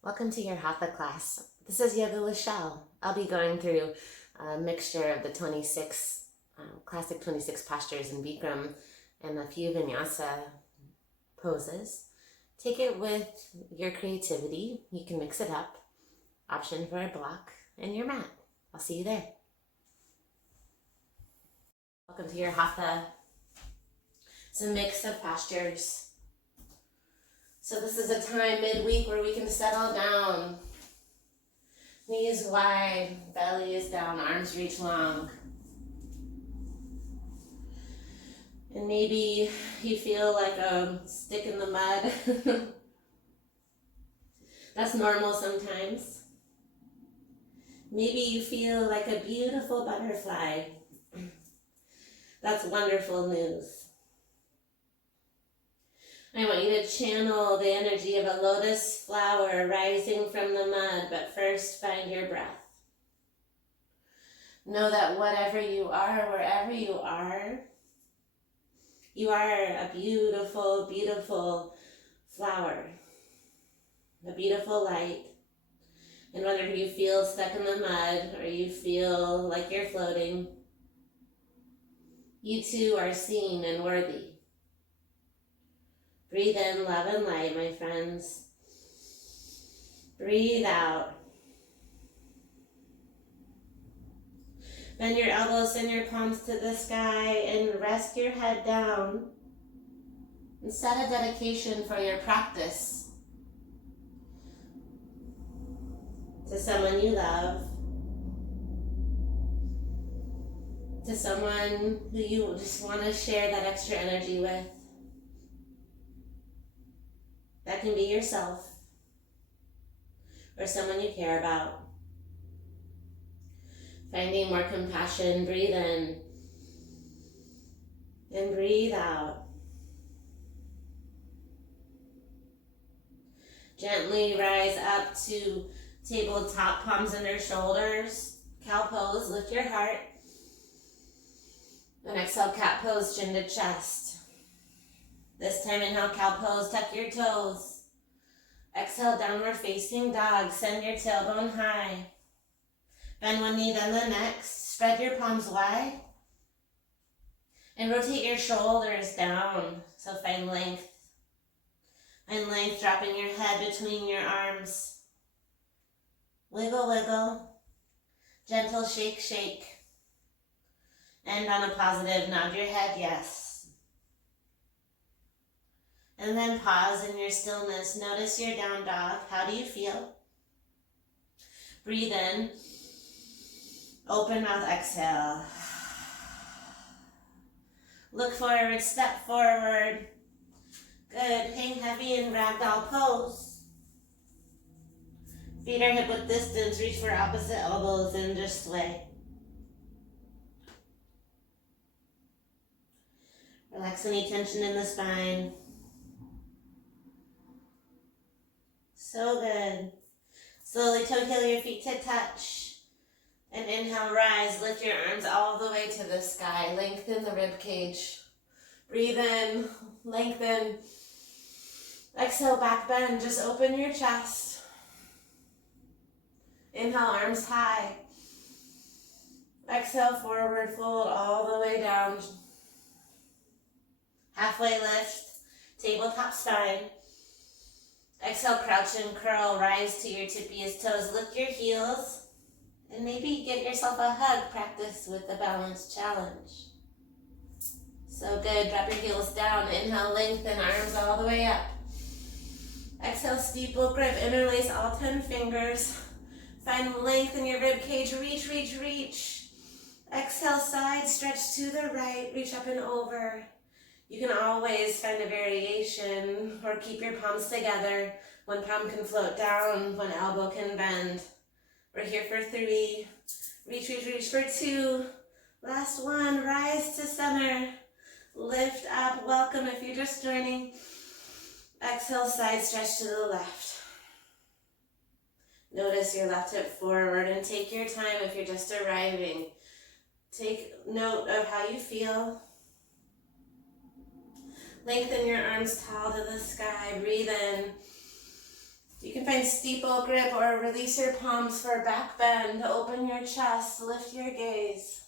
Welcome to your Hatha class. This is Yoga with Shell. I'll be going through a mixture of the 26 classic 26 postures in Bikram and a few Vinyasa poses. Take it with your creativity. You can mix it up. Option for a block and your mat. I'll see you there. Welcome to your Hatha. It's a mix of postures. So this is a time midweek where we can settle down. Knees wide, belly is down, arms reach long. And maybe you feel like a stick in the mud. That's normal sometimes. Maybe you feel like a beautiful butterfly. That's wonderful news. I want you to channel the energy of a lotus flower rising from the mud, but first find your breath. Know that whatever you are, wherever you are a beautiful, beautiful flower, a beautiful light. And whether you feel stuck in the mud or you feel like you're floating, you too are seen and worthy. Breathe in love and light, my friends. Breathe out. Bend your elbows and your palms to the sky and rest your head down. And set a dedication for your practice to someone you love, to someone who you just want to share that extra energy with. That can be yourself or someone you care about. Finding more compassion, breathe in and breathe out. Gently rise up to tabletop, palms under shoulders. Cow pose, lift your heart. And exhale, cat pose, chin to chest. This time, inhale, cow pose, tuck your toes. Exhale, downward facing dog, send your tailbone high. Bend one knee, then the next. Spread your palms wide. And rotate your shoulders down, so find length. Find length, dropping your head between your arms. Wiggle, wiggle. Gentle shake, shake. And on a positive, nod your head, yes. And then pause in your stillness. Notice your down dog. How do you feel? Breathe in. Open mouth, exhale. Look forward, step forward. Good. Hang heavy in ragdoll pose. Feet are hip width distance. Reach for opposite elbows and just sway. Relax any tension in the spine. So good. Slowly toe heel your feet to touch. And inhale, rise. Lift your arms all the way to the sky. Lengthen the rib cage. Breathe in, lengthen. Exhale, back bend. Just open your chest. Inhale, arms high. Exhale, forward fold all the way down. Halfway lift, tabletop spine. Exhale, crouch and curl, rise to your tippiest toes. Lift your heels and maybe give yourself a hug. Practice with the balance challenge. So good, drop your heels down. Inhale, lengthen, arms all the way up. Exhale, steeple grip, interlace all 10 fingers. Find length in your rib cage, reach, reach, reach. Exhale, side stretch to the right, reach up and over. You can always find a variation or keep your palms together. One palm can float down, one elbow can bend. We're here for 3. Reach, reach, reach for 2. Last one, rise to center. Lift up, welcome if you're just joining. Exhale, side stretch to the left. Notice your left hip forward and take your time if you're just arriving. Take note of how you feel. Lengthen your arms tall to the sky. Breathe in. You can find steeple grip or release your palms for a back bend. Open your chest, lift your gaze.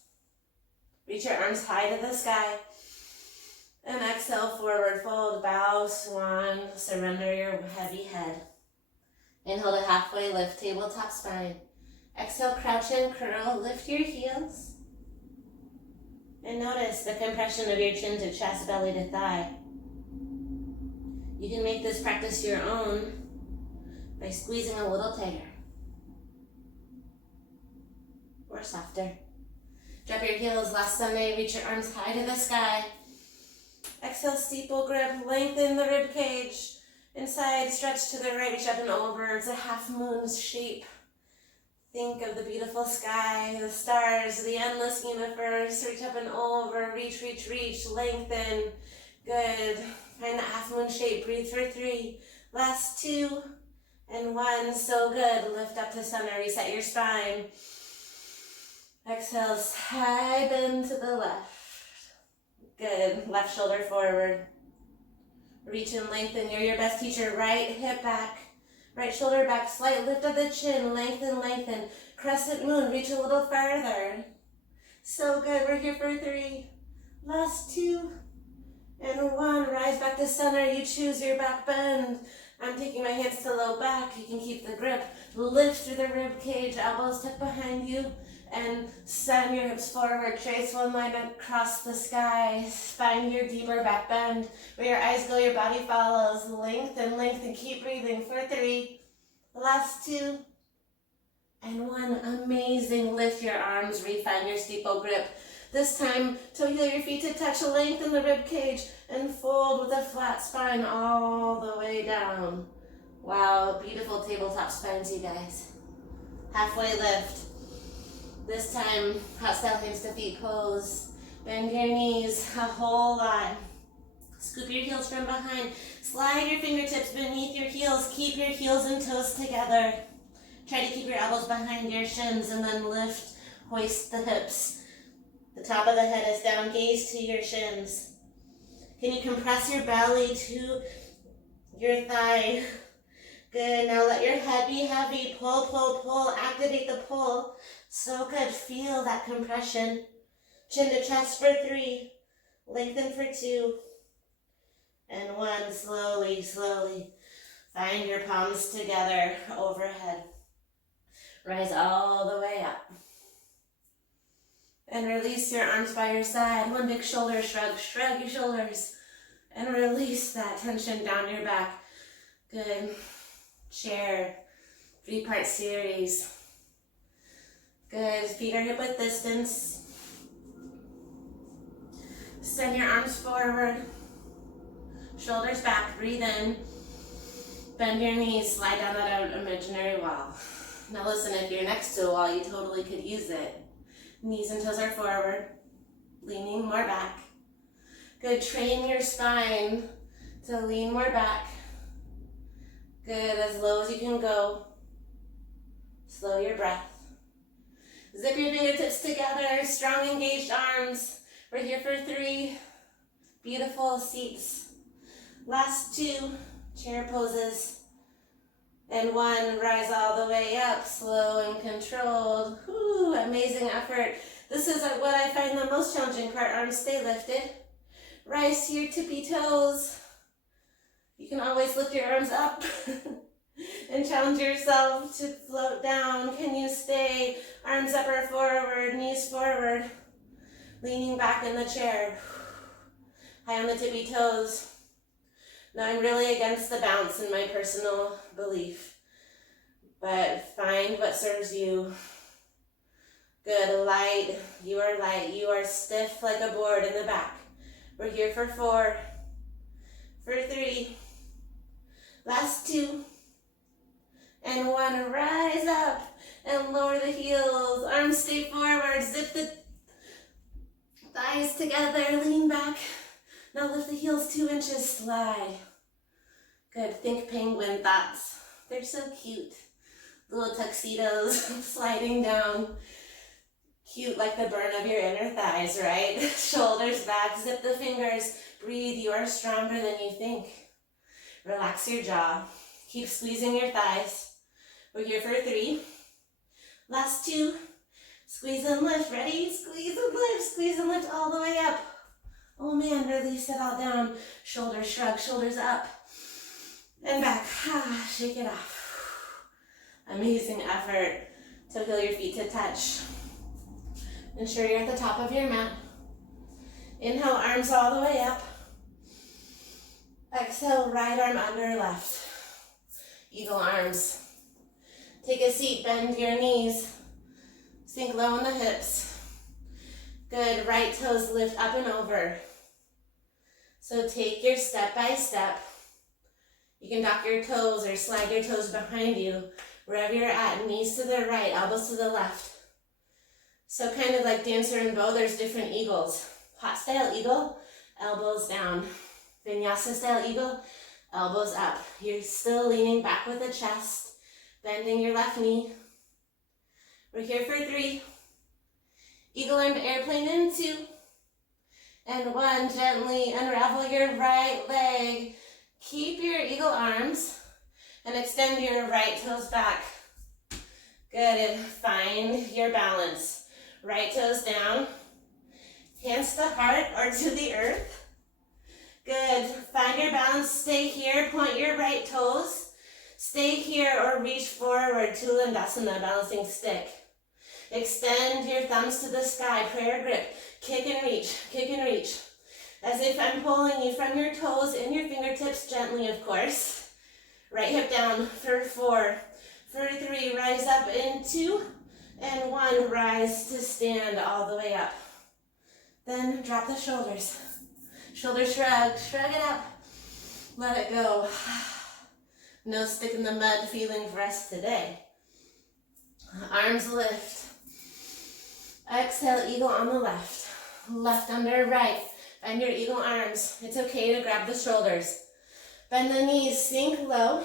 Reach your arms high to the sky. And exhale, forward fold, bow, swan, surrender your heavy head. Inhale to halfway lift, tabletop spine. Exhale, crouch and curl, lift your heels. And notice the compression of your chin to chest, belly to thigh. You can make this practice your own by squeezing a little tighter or softer. Drop your heels, last Sunday, reach your arms high to the sky. Exhale, steeple grip, lengthen the rib cage. Inside, stretch to the right, reach up and over. It's a half moon shape. Think of the beautiful sky, the stars, the endless universe. Reach up and over, reach, reach, reach, lengthen. Good. Find that half moon shape, breathe for 3. Last 2 and 1, so good. Lift up to center, reset your spine. Exhale, side bend to the left. Good, left shoulder forward. Reach and lengthen, you're your best teacher. Right hip back, right shoulder back, slight lift of the chin, lengthen, lengthen. Crescent moon, reach a little farther. So good, we're here for 3. Last 2 and 1, rise back to center, you choose your back bend. I'm taking my hands to low back, you can keep the grip. Lift through the rib cage, elbows tucked behind you, and send your hips forward. Trace one line across the sky. Find your deeper back bend. Where your eyes go, your body follows. Lengthen, lengthen, keep breathing for 3. Last 2 and 1. Amazing. Lift your arms, refine your steeple grip. This time, toe heel your feet to touch, lengthen the rib cage, and fold with a flat spine all the way down. Wow, beautiful tabletop spines, you guys. Halfway lift. This time, hot style hands to feet pose. Bend your knees a whole lot. Scoop your heels from behind. Slide your fingertips beneath your heels. Keep your heels and toes together. Try to keep your elbows behind your shins and then lift, hoist the hips. The top of the head is down, gaze to your shins. Can you compress your belly to your thigh? Good, now let your head be heavy. Pull, pull, pull, activate the pull. So good, feel that compression. Chin to chest for 3, lengthen for 2, and 1, slowly, slowly. Find your palms together overhead. Rise all the way up. And release your arms by your side. One big shoulder shrug, shrug your shoulders. And release that tension down your back. Good. Chair, 3-part series. Good, feet are hip width distance. Send your arms forward. Shoulders back, breathe in. Bend your knees, slide down that imaginary wall. Now listen, if you're next to a wall, you totally could use it. Knees and toes are forward, leaning more back. Good, train your spine to lean more back. Good, as low as you can go. Slow your breath. Zip your fingertips together, strong engaged arms. We're here for 3 beautiful seats. Last 2 chair poses. And 1, rise all the way up, slow and controlled. Whew, amazing effort. This is what I find the most challenging part. Arms stay lifted. Rise to your tippy toes. You can always lift your arms up and challenge yourself to float down. Can you stay? Arms up or forward, knees forward. Leaning back in the chair. High on the tippy toes. Now I'm really against the bounce in my personal belief, but find what serves you. Good, light, you are stiff like a board in the back. We're here for 4, for 3, last 2, and 1, rise up and lower the heels, arms stay forward, zip the thighs together, lean back. Now lift the heels 2 inches, slide. Good, think penguin thoughts. They're so cute. Little tuxedos sliding down. Cute like the burn of your inner thighs, right? Shoulders back, zip the fingers. Breathe, you are stronger than you think. Relax your jaw. Keep squeezing your thighs. We're here for 3. Last 2. Squeeze and lift. Ready? Squeeze and lift. Squeeze and lift all the way up. Oh man, release it all down. Shoulders shrug, shoulders up. And back. Shake it off. Amazing effort to feel your feet to touch. Ensure you're at the top of your mat. Inhale, arms all the way up. Exhale, right arm under left. Eagle arms. Take a seat, bend your knees. Sink low in the hips. Good, right toes lift up and over. So take your step by step. You can dock your toes or slide your toes behind you. Wherever you're at, knees to the right, elbows to the left. So kind of like dancer and bow, there's different eagles. Hot style eagle, elbows down. Vinyasa style eagle, elbows up. You're still leaning back with the chest, bending your left knee. We're here for 3. Eagle arm airplane in 2. And 1, gently unravel your right leg. Keep your eagle arms and extend your right toes back. Good, find your balance. Right toes down, hands to the heart or to the earth. Good, find your balance, stay here, point your right toes. Stay here or reach forward, Tulandasana, balancing stick. Extend your thumbs to the sky, prayer grip, kick and reach, as if I'm pulling you from your toes and your fingertips gently, of course. Right hip down for 4, for 3, rise up in 2, and 1, rise to stand all the way up. Then drop the shoulders. Shoulder shrug, shrug it up, let it go. No stick in the mud feeling for us today. Arms lift. Exhale, eagle on the left. Left under right. Find your eagle arms. It's okay to grab the shoulders. Bend the knees, sink low.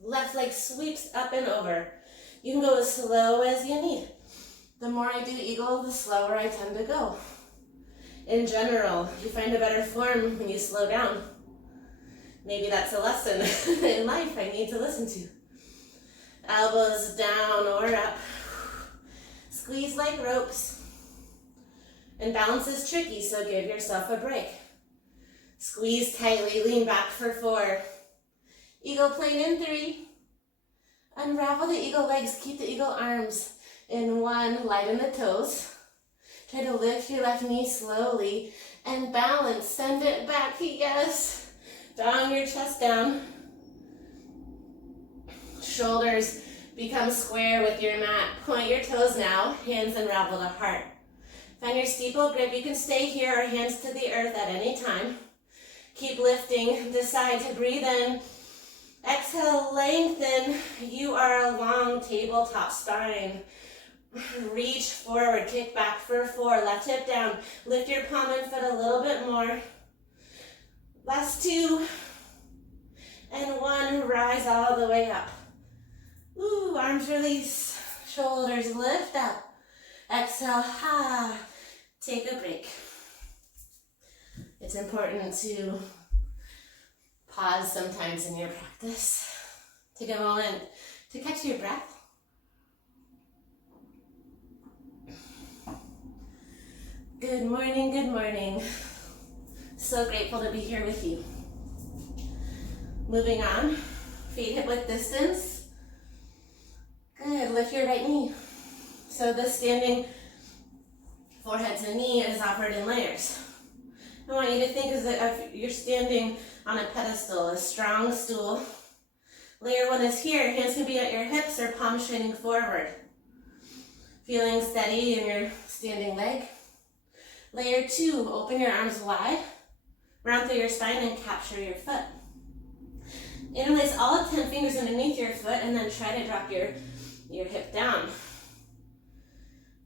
Left leg sweeps up and over. You can go as slow as you need. The more I do eagle, the slower I tend to go. In general, you find a better form when you slow down. Maybe that's a lesson in life I need to listen to. Elbows down or up. Squeeze like ropes. And balance is tricky, so give yourself a break. Squeeze tightly, lean back for 4. Eagle plane in 3. Unravel the eagle legs, keep the eagle arms. In 1, lighten the toes. Try to lift your left knee slowly and balance, send it back, yes. Drawing your chest down. Shoulders become square with your mat. Point your toes now, hands unravel to heart. Find your steeple grip. You can stay here or hands to the earth at any time. Keep lifting, decide to breathe in. Exhale, lengthen. You are a long tabletop spine. Reach forward, kick back for 4. Left hip down. Lift your palm and foot a little bit more. Last 2. And 1, rise all the way up. Ooh, arms release. Shoulders lift up. Exhale, take a break. It's important to pause sometimes in your practice. Take a moment to catch your breath. Good morning, good morning. So grateful to be here with you. Moving on, feet hip width distance. Good, lift your right knee. So this standing forehead to knee is offered in layers. I want you to think as if you're standing on a pedestal, a strong stool. Layer 1 is here, hands can be at your hips or palms shining forward. Feeling steady in your standing leg. Layer 2, open your arms wide, round through your spine and capture your foot. Interlace all 10 fingers underneath your foot and then try to drop your hip down.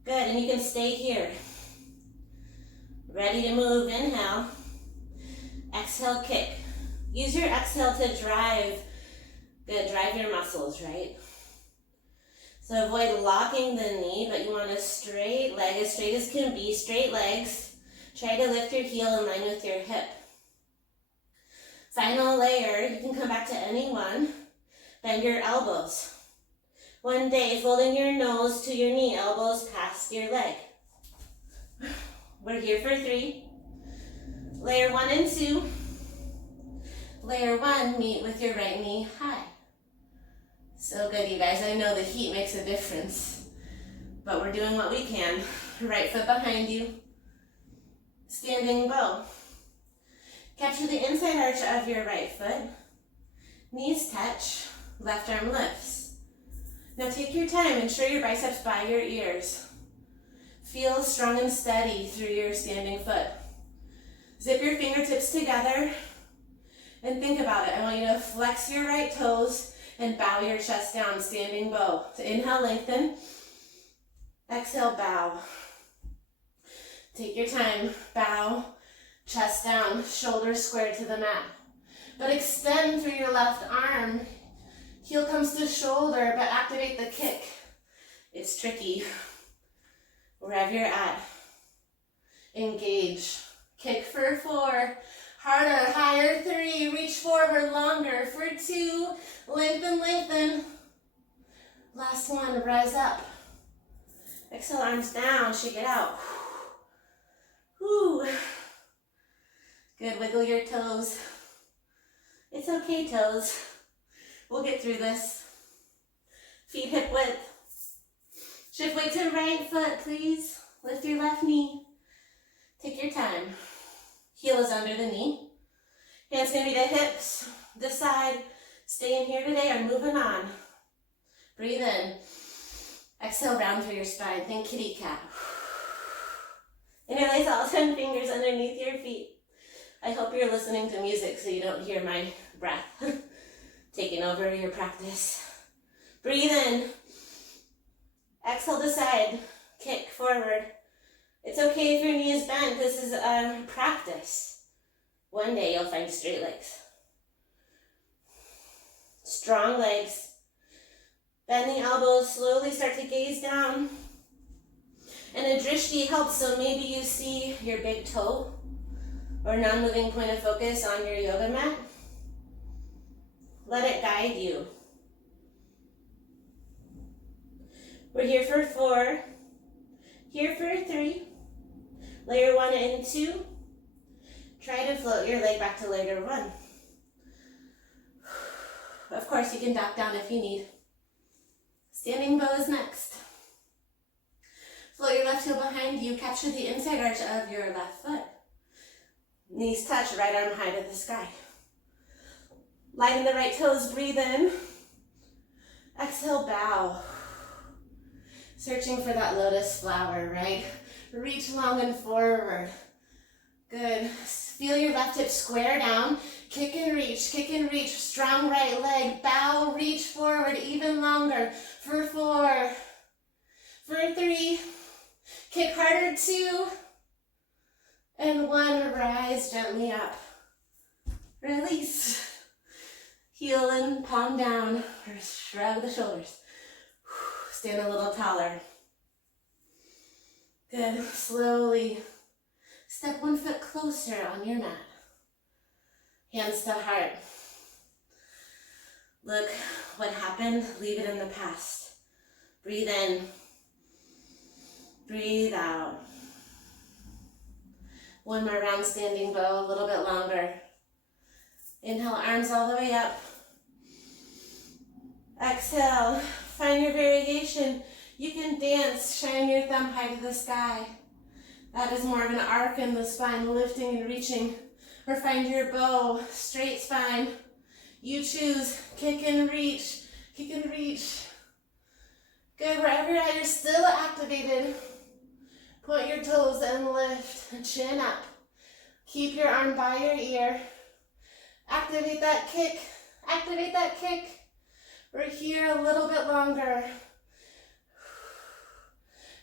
Good, and you can stay here. Ready to move, inhale. Exhale, kick. Use your exhale to drive. Good, drive your muscles, right? So avoid locking the knee, but you want a straight leg, as straight as can be, straight legs. Try to lift your heel in line with your hip. Final layer, you can come back to any one. Bend your elbows. One day, folding your nose to your knee, elbows past your leg. We're here for 3. Layer 1 and 2. Layer 1, meet with your right knee high. So good, you guys. I know the heat makes a difference, but we're doing what we can. Right foot behind you. Standing bow. Capture the inside arch of your right foot. Knees touch, left arm lifts. Now take your time, ensure your biceps by your ears. Feel strong and steady through your standing foot. Zip your fingertips together and think about it. I want you to flex your right toes and bow your chest down, standing bow. So inhale, lengthen. Exhale, bow. Take your time, bow, chest down, shoulders squared to the mat. But extend through your left arm. Heel comes to shoulder, but activate the kick. It's tricky. Wherever you're at, engage. Kick for 4, harder, higher, 3, reach forward, longer, for 2, lengthen, lengthen. Last one, rise up. Exhale, arms down, shake it out. Whew. Good, wiggle your toes. It's okay, toes. We'll get through this. Feet hip width. Shift weight to right foot, please. Lift your left knee. Take your time. Heel is under the knee. Hands can be to hips. Decide, staying here today or moving on. Breathe in. Exhale, round through your spine. Think kitty cat. Interlace all 10 fingers underneath your feet. I hope you're listening to music so you don't hear my breath taking over your practice. Breathe in. Exhale, decide. Kick forward. It's okay if your knee is bent. This is a practice. One day you'll find straight legs. Strong legs. Bend the elbows. Slowly start to gaze down. And a drishti helps, so maybe you see your big toe or non-moving point of focus on your yoga mat. Let it guide you. We're here for 4, here for 3, layer 1 and 2. Try to float your leg back to layer 1. Of course, you can duck down if you need. Standing bow is next. Float your left heel behind you, capture the inside arch of your left foot. Knees touch, right arm high to the sky. Lighten the right toes, breathe in. Exhale, bow. Searching for that lotus flower, right? Reach long and forward. Good. Feel your left hip square down. Kick and reach, strong right leg. Bow, reach forward even longer. For 4, for 3, kick harder, 2, and 1, rise gently up. Release. Heel in, palm down, or shrug the shoulders. Stand a little taller. Good. Slowly step 1 foot closer on your mat. Hands to heart. Look what happened. Leave it in the past. Breathe in. Breathe out. 1 more round standing bow, a little bit longer. Inhale, arms all the way up. Exhale, find your variation. You can dance, shine your thumb high to the sky. That is more of an arc in the spine, lifting and reaching. Or find your bow, straight spine. You choose, kick and reach, kick and reach. Good, wherever you're at, you're still activated. Point your toes and lift, chin up. Keep your arm by your ear. Activate that kick, activate that kick. We're here a little bit longer.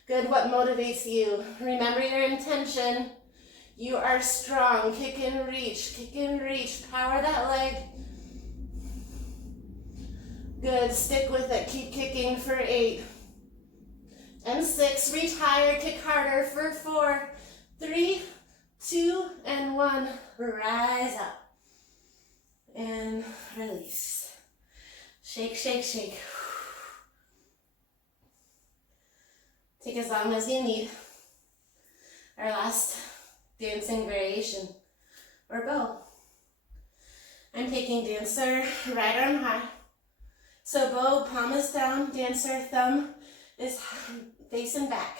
Good, what motivates you? Remember your intention. You are strong. Kick and reach. Power that leg. Good, stick with it. Keep kicking for 8. And 6, reach higher, kick harder for 4, 3, 2, and 1. Rise up. And release. Shake, shake, shake. Take as long as you need. Our last dancing variation, or bow. I'm taking dancer, right arm high. So bow, palm is down, dancer, thumb is facing back.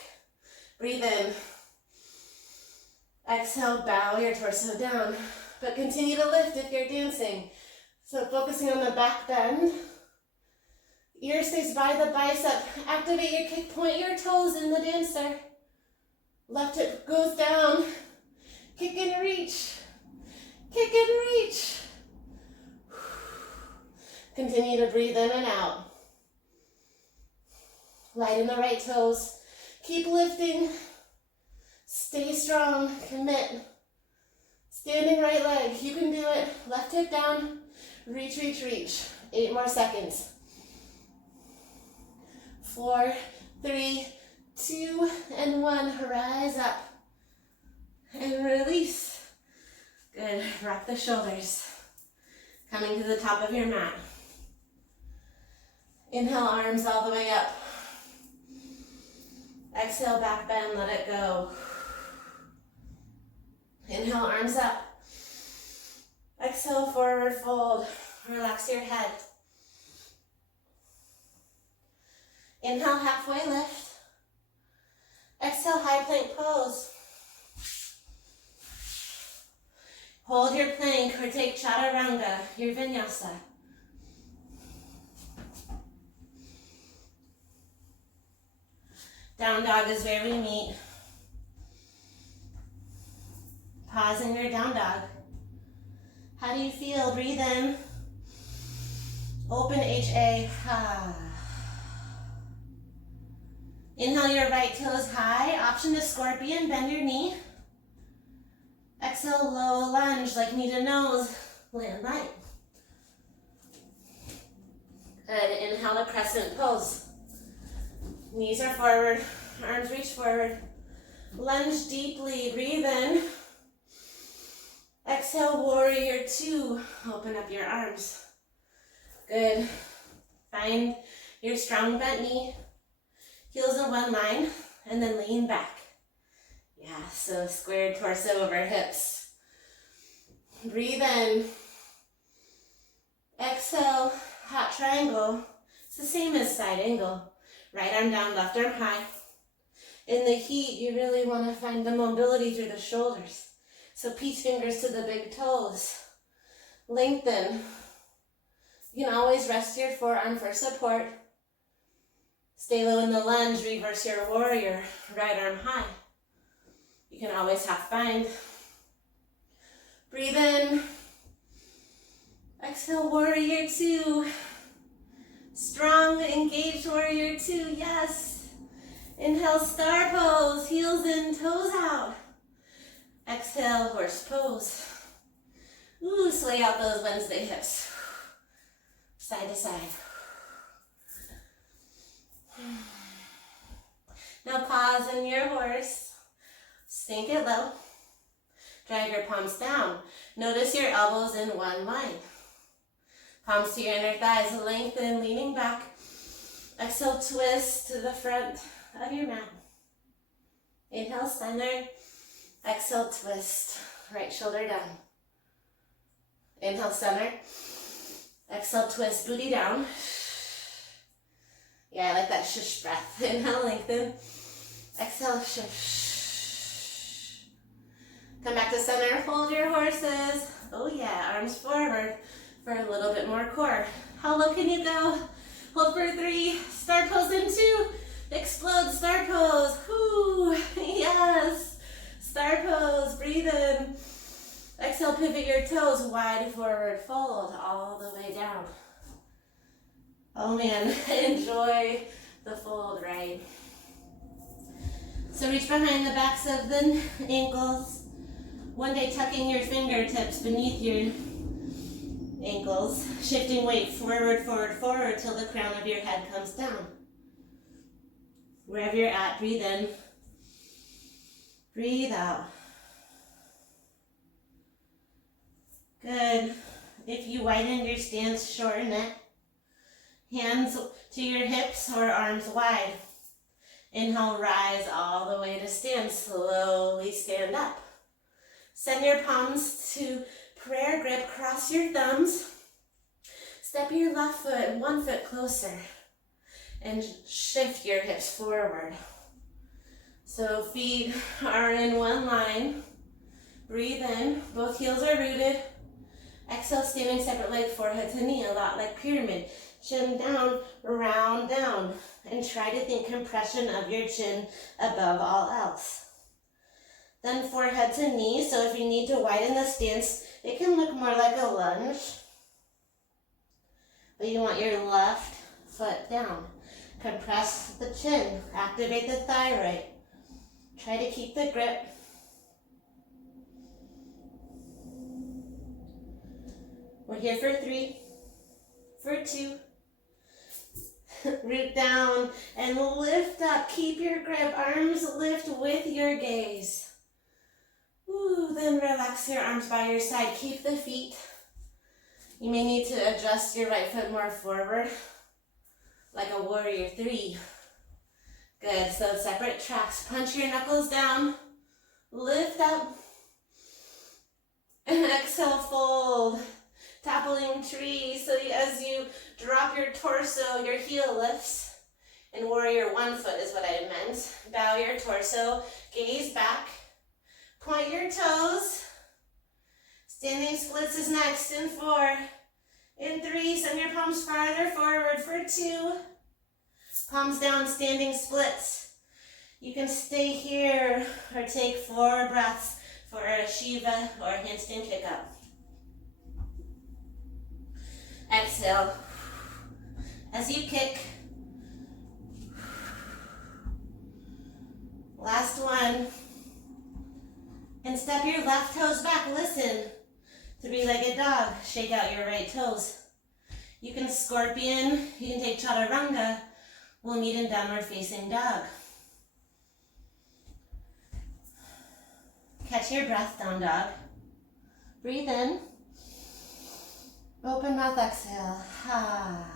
Breathe in. Exhale, bow your torso down, but continue to lift if you're dancing. So focusing on the back bend. Ear stays by the bicep. Activate your kick, point your toes in the dancer. Left hip goes down. Kick and reach. Kick and reach. Continue to breathe in and out. Lighten the right toes. Keep lifting. Stay strong. Commit. Standing right leg. You can do it. Left hip down. Reach, reach, reach. 8 more seconds. 4, 3, 2, and 1. Rise up. And release. Good. Rock the shoulders. Coming to the top of your mat. Inhale, arms all the way up. Exhale, back bend, let it go. Inhale, arms up. Exhale, forward fold. Relax your head. Inhale, halfway lift. Exhale, high plank pose. Hold your plank or take chaturanga, your vinyasa. Down dog is where we meet. Pause in your down dog. How do you feel? Breathe in. Open HA. Ha. Inhale your right toes high. Option to scorpion. Bend your knee. Exhale, low lunge like knee to nose. Land light. Good. Inhale to crescent pose. Knees are forward, arms reach forward. Lunge deeply, breathe in. Exhale, warrior 2. Open up your arms. Good. Find your strong bent knee. Heels in one line, and then lean back. Yeah, so squared torso over hips. Breathe in. Exhale, hot triangle. It's the same as side angle. Right arm down, left arm high. In the heat, you really want to find the mobility through the shoulders. So peach fingers to the big toes. Lengthen. You can always rest your forearm for support. Stay low in the lunge, reverse your warrior, right arm high. You can always half bind. Breathe in. Exhale, warrior 2. Strong, engaged warrior 2, yes. Inhale, star pose, heels in, toes out. Exhale, horse pose. Ooh, sway out those Wednesday hips. Side to side. Now pause in your horse. Sink it low. Drive your palms down. Notice your elbows in one line. Palms to your inner thighs, lengthen, leaning back. Exhale, twist to the front of your mat. Inhale, center. Exhale, twist. Right shoulder down. Inhale, center. Exhale, twist, booty down. Yeah, I like that shush breath. Inhale, lengthen. Exhale, shush. Come back to center, hold your horses. Oh yeah, arms forward for a little bit more core. How low can you go? Hold for 3, star pose in 2. Explode, star pose. Whoo, yes. Star pose, breathe in. Exhale, pivot your toes, wide forward fold, all the way down. Oh man, enjoy the fold, right? So reach behind the backs of the ankles. One day tucking your fingertips beneath your ankles, shifting weight forward, forward, forward till the crown of your head comes down. Wherever you're at, breathe in. Breathe out. Good. If you widen your stance, shorten it. Hands to your hips or arms wide. Inhale, rise all the way to stand. Slowly stand up. Send your palms to prayer grip. Cross your thumbs. Step your left foot 1 foot closer. And shift your hips forward. So feet are in one line. Breathe in. Both heels are rooted. Exhale, standing separate leg, forehead to knee, a lot like pyramid. Chin down, round down. And try to think compression of your chin above all else. Then forehead to knee. So if you need to widen the stance, it can look more like a lunge. But you want your left foot down. Compress the chin. Activate the thyroid. Try to keep the grip. We're here for 3, for 2. Root down and lift up. Keep your grip. Arms lift with your gaze. Ooh, then relax your arms by your side. Keep the feet. You may need to adjust your right foot more forward, like a warrior 3. Good, so separate tracks. Punch your knuckles down. Lift up. And exhale, fold. Toppling tree. So as you drop your torso, your heel lifts. And warrior 1 foot is what I meant. Bow your torso. Gaze back. Point your toes. Standing splits is next in 4. In 3, send your palms farther forward for 2. Palms down, standing splits. You can stay here or take 4 breaths for a Shiva or handstand kick up. Exhale. As you kick. Last one. And step your left toes back. Listen. 3-legged dog. Shake out your right toes. You can scorpion. You can take chaturanga. We'll meet in downward facing dog. Catch your breath, down dog. Breathe in. Open mouth, exhale. Ha.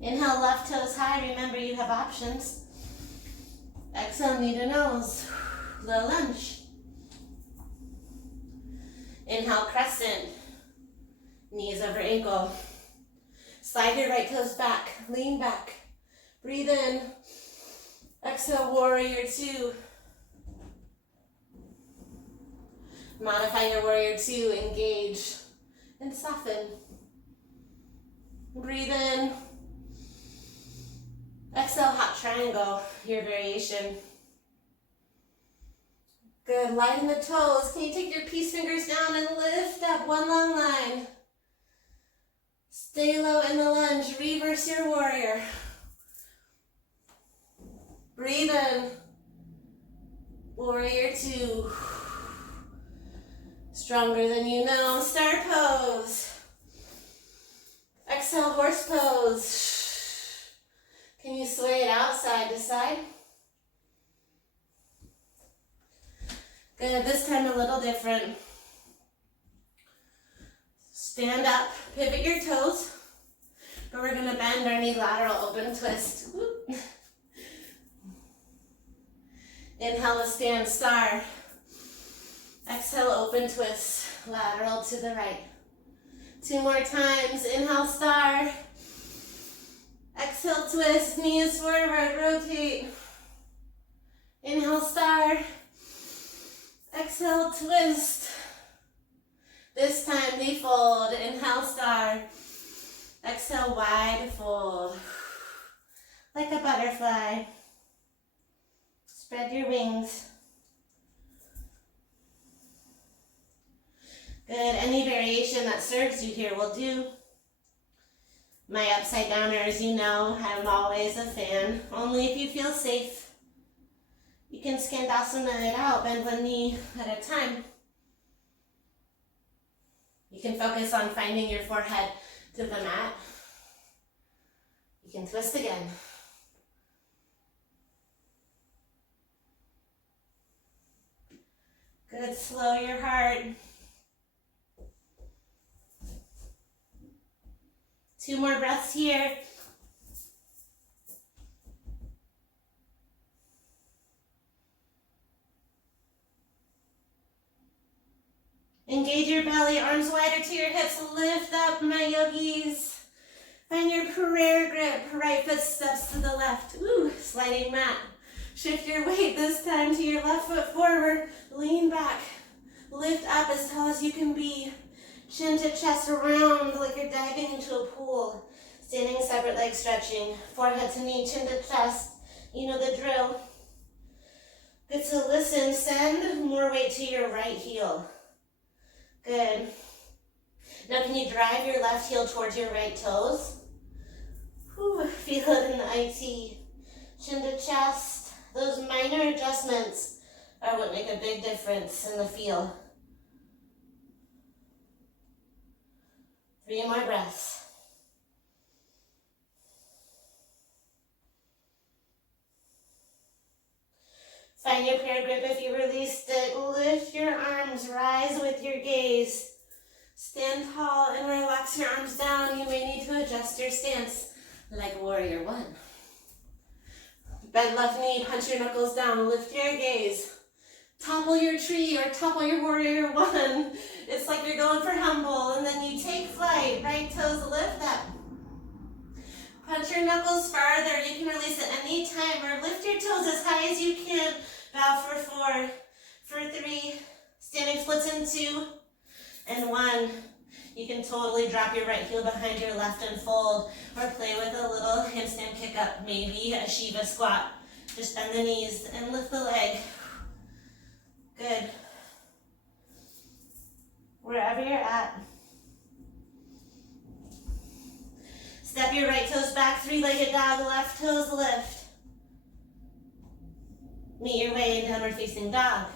Inhale, left toes high. Remember, you have options. Exhale, knee to nose. Low lunge. Inhale, crescent. Knees over ankle. Slide your right toes back. Lean back. Breathe in. Exhale, warrior 2. Modify your warrior 2. Engage and soften. Breathe in. Exhale, hot triangle, your variation. Good, lighten the toes. Can you take your peace fingers down and lift up one long line? Stay low in the lunge. Reverse your warrior. Breathe in. Warrior 2. Stronger than you know. Star pose. Exhale, horse pose. Can you sway it out side to side? Good, this time a little different. Stand up, pivot your toes, but we're gonna bend our knee lateral, open twist. Whoop. Inhale to stand, star. Exhale, open twist, lateral to the right. 2 more times, inhale, star. Exhale, twist, knees forward, rotate. Inhale, star. Exhale, twist. This time we fold. Inhale, star. Exhale, wide fold. Like a butterfly. Spread your wings. Good. Any variation that serves you here will do. My upside downers, you know, I'm always a fan. Only if you feel safe. You can skandasana it out, bend one knee at a time. You can focus on finding your forehead to the mat. You can twist again. Good, slow your heart. 2 more breaths here. Engage your belly, arms wider to your hips. Lift up, my yogis. Find your prayer grip. Right foot steps to the left. Ooh, sliding mat. Shift your weight this time to your left foot forward. Lean back. Lift up as tall as you can be. Chin to chest around like you're diving into a pool. Standing separate leg stretching. Forehead to knee, chin to chest. You know the drill. Good to listen. Send more weight to your right heel. Good. Now can you drive your left heel towards your right toes? Whew, feel it in the IT. Chin to chest. Those minor adjustments are what make a big difference in the feel. 3 more breaths. Find your prayer grip if you released it. Lift your arms, rise with your gaze. Stand tall and relax your arms down. You may need to adjust your stance like warrior 1. Bend left knee, punch your knuckles down, lift your gaze. Topple your tree or topple your warrior 1. It's like you're going for humble, and then you take flight. Right toes lift up. Punch your knuckles farther. You can release at any time, or lift your toes as high as you can. Bow for 4, for 3, standing splits in 2, and 1. You can totally drop your right heel behind your left and fold, or play with a little handstand kick up, maybe a Shiva squat. Just bend the knees and lift the leg. Good. Wherever you're at. Step your right toes back, 3-legged dog, left toes lift. Meet your way in downward facing dog.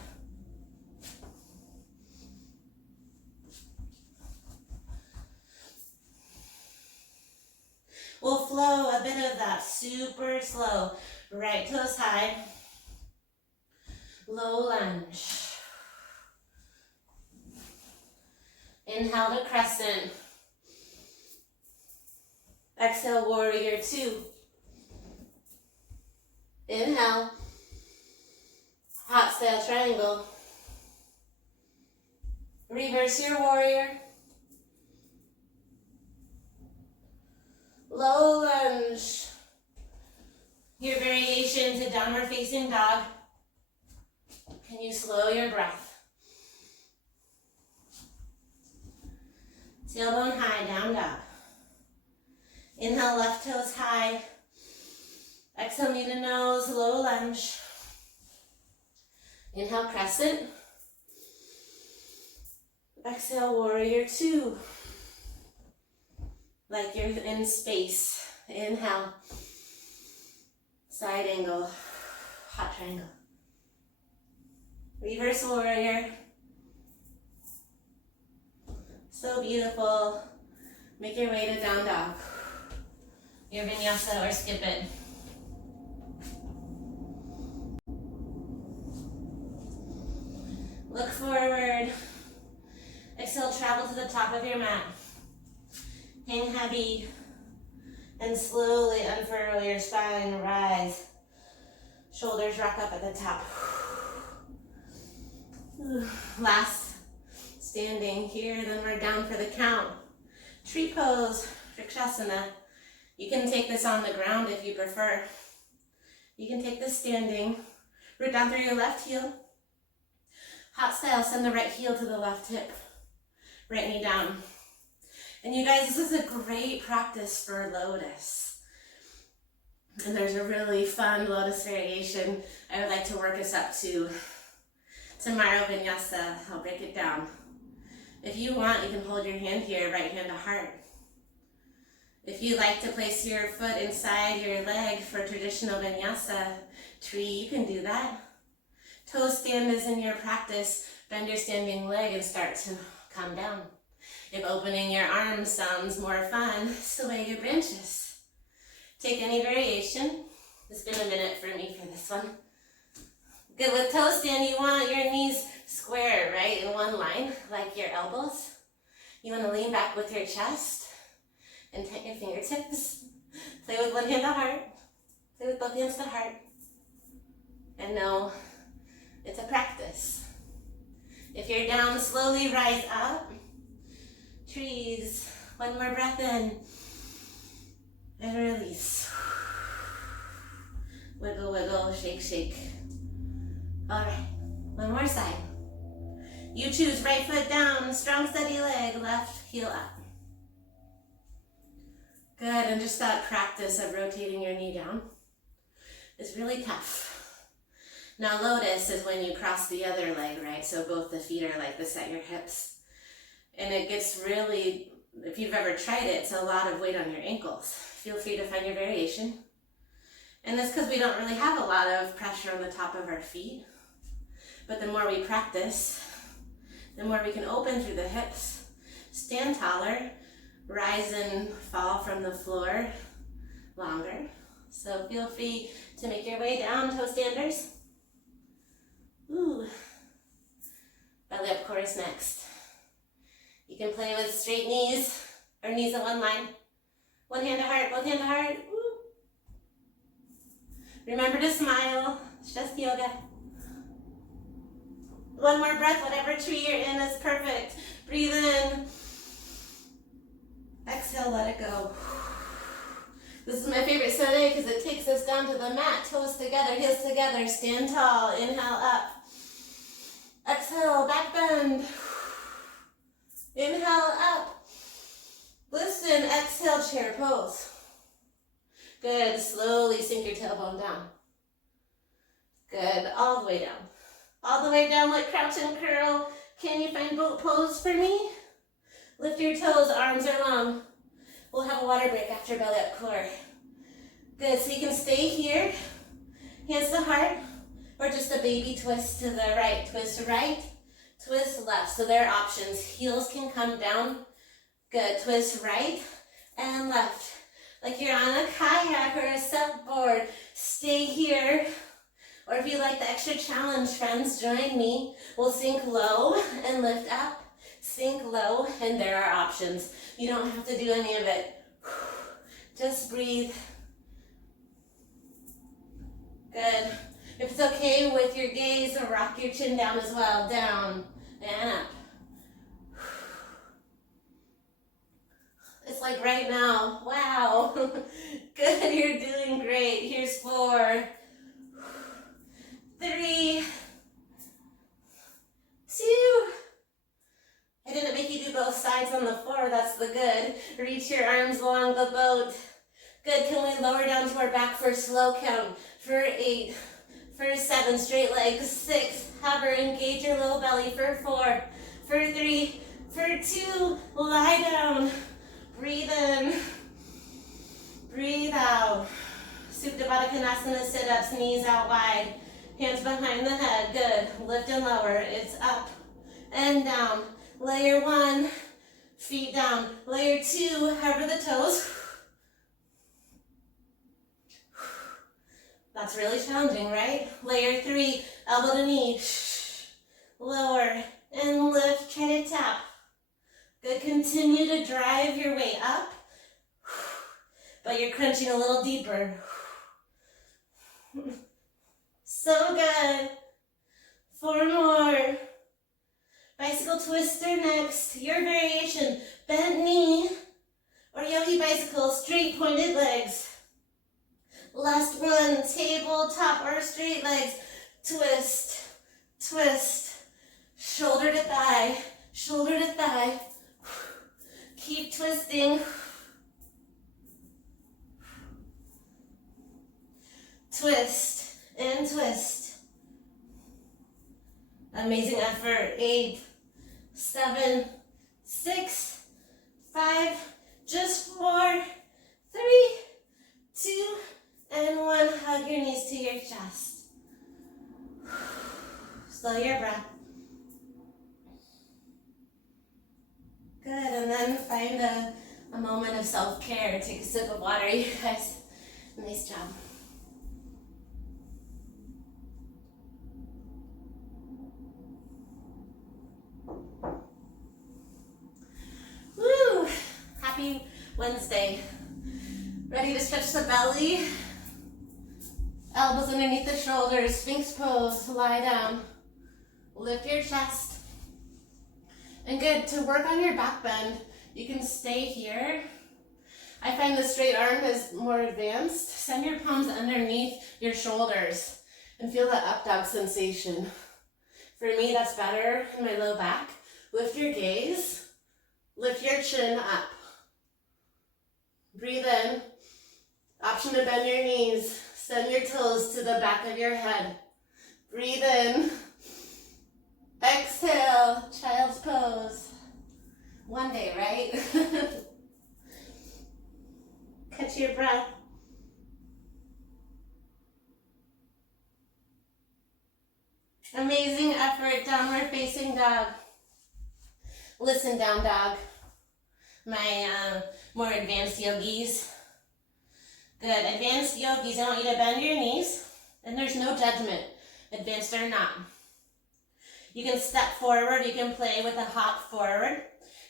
We'll flow a bit of that super slow. Right toes high. Low lunge. Inhale to crescent. Exhale, warrior 2. Inhale. Hot style triangle. Reverse your warrior. Low lunge. Your variation to downward facing dog. Can you slow your breath? Tailbone high, down dog. Inhale, left toes high. Exhale, knee to nose, low lunge. Inhale, crescent. Exhale, warrior 2. Like you're in space. Inhale. Side angle. Hot triangle. Reverse warrior. So beautiful. Make your way to down dog. Your vinyasa or skip it. Look forward. Exhale, travel to the top of your mat. Hang heavy and slowly unfurl your spine, rise. Shoulders rock up at the top. Last standing here, then we're down for the count. Tree pose, Vrikshasana. You can take this on the ground if you prefer. You can take this standing. Root down through your left heel. Hot style, send the right heel to the left hip. Right knee down. And you guys, this is a great practice for lotus. And there's a really fun lotus variation I would like to work us up to tomorrow, Vinyasa. I'll break it down. If you want, you can hold your hand here, right hand to heart. If you like to place your foot inside your leg for traditional Vinyasa tree, you can do that. Toe stand is in your practice. Bend your standing leg and start to come down. If opening your arms sounds more fun, sway your branches. Take any variation. It's been a minute for me for this one. Good, with toe stand, you want your knees square, right, in one line, like your elbows. You want to lean back with your chest and tighten your fingertips. Play with one hand to heart. Play with both hands to heart. And know it's a practice. If you're down, slowly rise up. Trees. One more breath in. And release. Wiggle, wiggle, shake, shake. All right, one more side. You choose right foot down, strong steady leg, left heel up. Good, and just that practice of rotating your knee down is really tough. Now lotus is when you cross the other leg, right? So both the feet are like this at your hips. And it gets really, if you've ever tried it, it's a lot of weight on your ankles. Feel free to find your variation. And that's because we don't really have a lot of pressure on the top of our feet. But the more we practice, the more we can open through the hips, stand taller, rise and fall from the floor longer. So feel free to make your way down, toe standers. Ooh. Belly up chorus next. You can play with straight knees or knees in one line. One hand to heart, both hand to heart. Woo. Remember to smile, it's just yoga. One more breath, whatever tree you're in is perfect. Breathe in. Exhale, let it go. This is my favorite today because it takes us down to the mat. Toes together, heels together. Stand tall. Inhale up. Exhale, back bend. Inhale up. Listen, exhale, chair pose. Good. Slowly sink your tailbone down. Good. All the way down. All the way down like crouch and curl. Can you find boat pose for me? Lift your toes, arms are long. We'll have a water break after belly up core. Good, so you can stay here. Hands to heart, or just a baby twist to the right. Twist right, twist left. So there are options. Heels can come down. Good, twist right and left. Like you're on a kayak or a surfboard. Stay here. Or if you like the extra challenge, friends, join me. We'll sink low and lift up. Sink low, and there are options. You don't have to do any of it. Just breathe. Good. If it's okay with your gaze, rock your chin down as well. Down and up. It's like right now. Wow. Good, you're doing great. Here's 4, 3, 2. I didn't make you do both sides on the floor. That's the good. Reach your arms along the boat. Good. Can we lower down to our back for a slow count? For 8, for 7, straight legs. 6, hover, engage your low belly. For 4, for 3, for 2, lie down. Breathe in. Breathe out. Supta Baddha Konasana sit-ups, knees out wide. Hands behind the head. Good. Lift and lower. It's up and down. Layer 1, feet down. Layer 2, hover the toes. That's really challenging, right? Layer 3, elbow to knee. Lower and lift, try to tap. Good, continue to drive your way up, but you're crunching a little deeper. So good. 4 more. Bicycle twister next. Your variation. Bent knee or yogi bicycle. Straight pointed legs. Last one. Tabletop or straight legs. Twist. Twist. Shoulder to thigh. Shoulder to thigh. Keep twisting. Twist and twist. Amazing effort. 8, 7, 6, 5, just 4, 3, 2, and 1. Hug your knees to your chest. Slow your breath. Good, and then find a moment of self-care. Take a sip of water, you guys. Nice job. Woo! Happy Wednesday. Ready to stretch the belly? Elbows underneath the shoulders, Sphinx pose, lie down. Lift your chest. And good, to work on your back bend, you can stay here. I find the straight arm is more advanced. Send your palms underneath your shoulders and feel the up dog sensation. For me, that's better in my low back. Lift your gaze. Lift your chin up. Breathe in. Option to bend your knees. Send your toes to the back of your head. Breathe in. Exhale, child's pose. One day, right? Catch your breath. Amazing effort, downward facing dog. Listen, down dog. My more advanced yogis. Good, advanced yogis, I want you to bend your knees, and there's no judgment, advanced or not. You can step forward, you can play with a hop forward.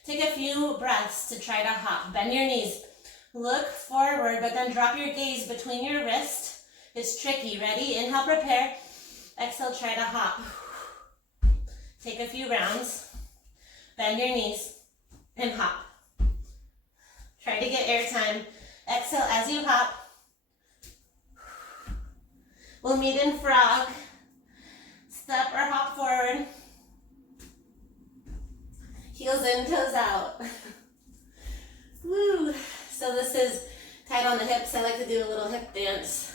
Take a few breaths to try to hop. Bend your knees. Look forward, but then drop your gaze between your wrists. It's tricky. Ready? Inhale, prepare. Exhale, try to hop. Take a few rounds. Bend your knees and hop. Try to get air time. Exhale as you hop. We'll meet in frog. Step or hop forward. Heels in, toes out. Woo. So this is tight on the hips. I like to do a little hip dance.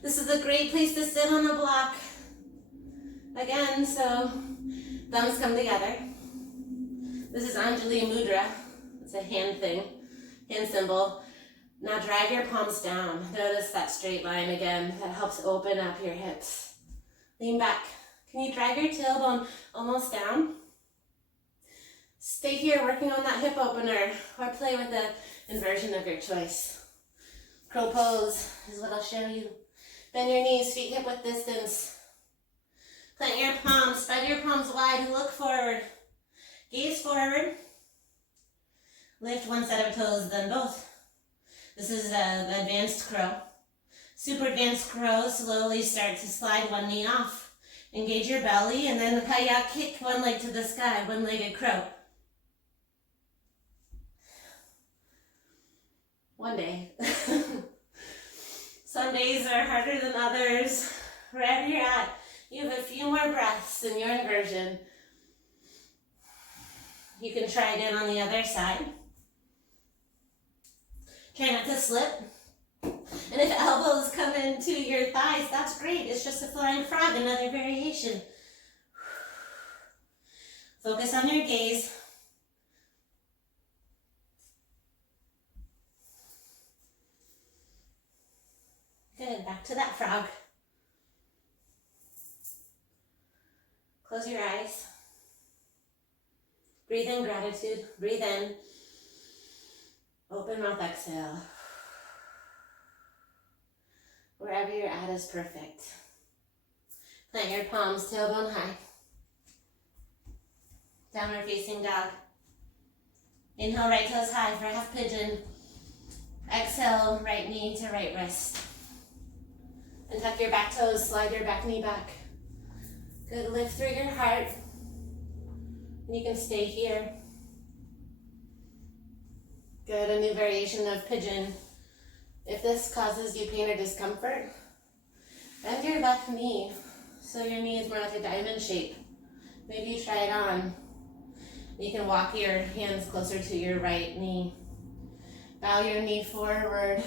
This is a great place to sit on the block. Again, so thumbs come together. This is Anjali Mudra. It's a hand thing, hand symbol. Now drive your palms down. Notice that straight line again. That helps open up your hips. Lean back. Can you drive your tailbone almost down? Stay here working on that hip opener, or play with the inversion of your choice. Crow pose is what I'll show you. Bend your knees, feet hip width distance. Plant your palms, spread your palms wide and look forward. Gaze forward. Lift one set of toes, then both. This is the advanced crow. Super advanced crow, slowly start to slide one knee off. Engage your belly, and then the kayak kick one leg to the sky, one-legged crow. One day. Some days are harder than others. Wherever you're at, you have a few more breaths in your inversion. You can try again on the other side. Try not to slip. And if elbows come into your thighs, that's great. It's just a flying frog, another variation. Focus on your gaze. Good, back to that frog. Close your eyes. Breathe in gratitude. Breathe in. Open mouth, exhale. Wherever you're at is perfect. Plant your palms, tailbone high. Downward facing dog. Inhale, right toes high for half pigeon. Exhale, right knee to right wrist. And tuck your back toes, slide your back knee back. Good, lift through your heart. And you can stay here. Good, a new variation of pigeon. If this causes you pain or discomfort, bend your left knee so your knee is more like a diamond shape. Maybe you try it on. You can walk your hands closer to your right knee. Bow your knee forward.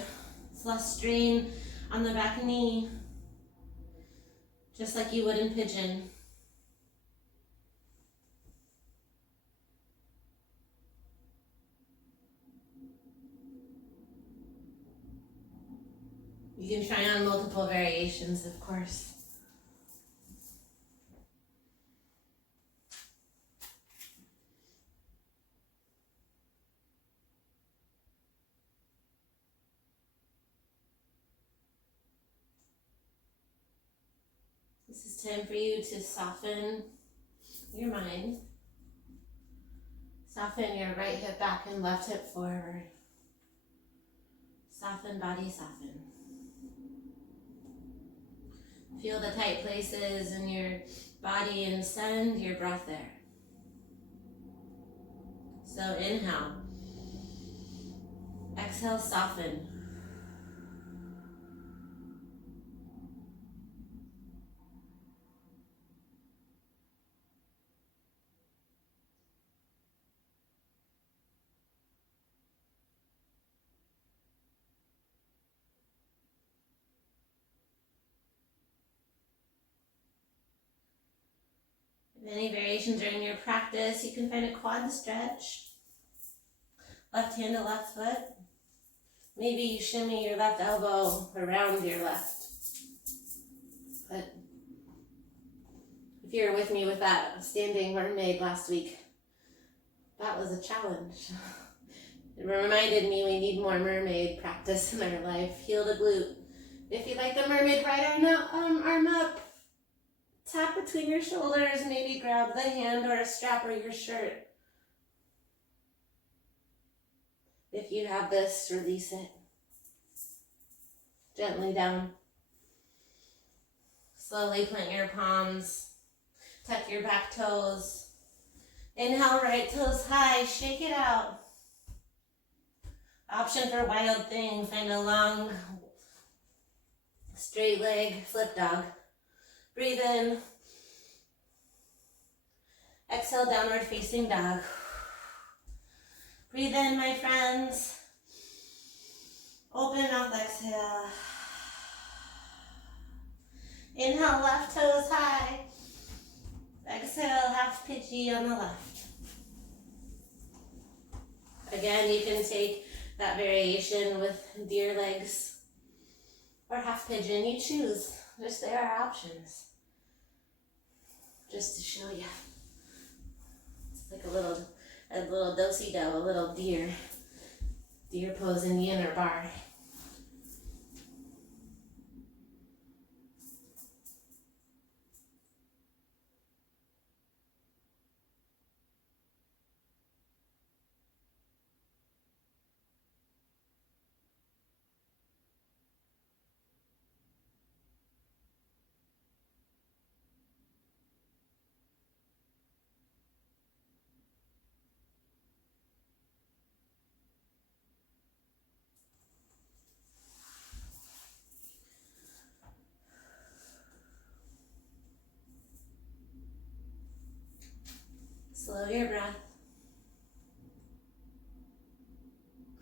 It's less strain on the back knee, just like you would in pigeon. You can try on multiple variations, of course. This is time for you to soften your mind. Soften your right hip back and left hip forward. Soften, body soften. Feel the tight places in your body and send your breath there. So inhale. Exhale, soften. Any variations during your practice, you can find a quad stretch. Left hand to left foot. Maybe you shimmy your left elbow around your left foot. If you were with me with that standing mermaid last week, that was a challenge. It reminded me we need more mermaid practice in our life. Heel to glute. If you like the mermaid, right arm up. Tap between your shoulders, maybe grab the hand or a strap or your shirt. If you have this, release it. Gently down. Slowly plant your palms. Tuck your back toes. Inhale, right toes high, shake it out. Option for wild thing, find a long, straight leg, flip dog. Breathe in. Exhale, downward facing dog. Breathe in, my friends. Open mouth, exhale. Inhale, left toes high. Exhale, half pitchy on the left. Again, you can take that variation with deer legs or half pigeon. You choose. Just there are options. Just to show you. It's like a little do-si-do, a little deer pose in the inner bar. Slow your breath.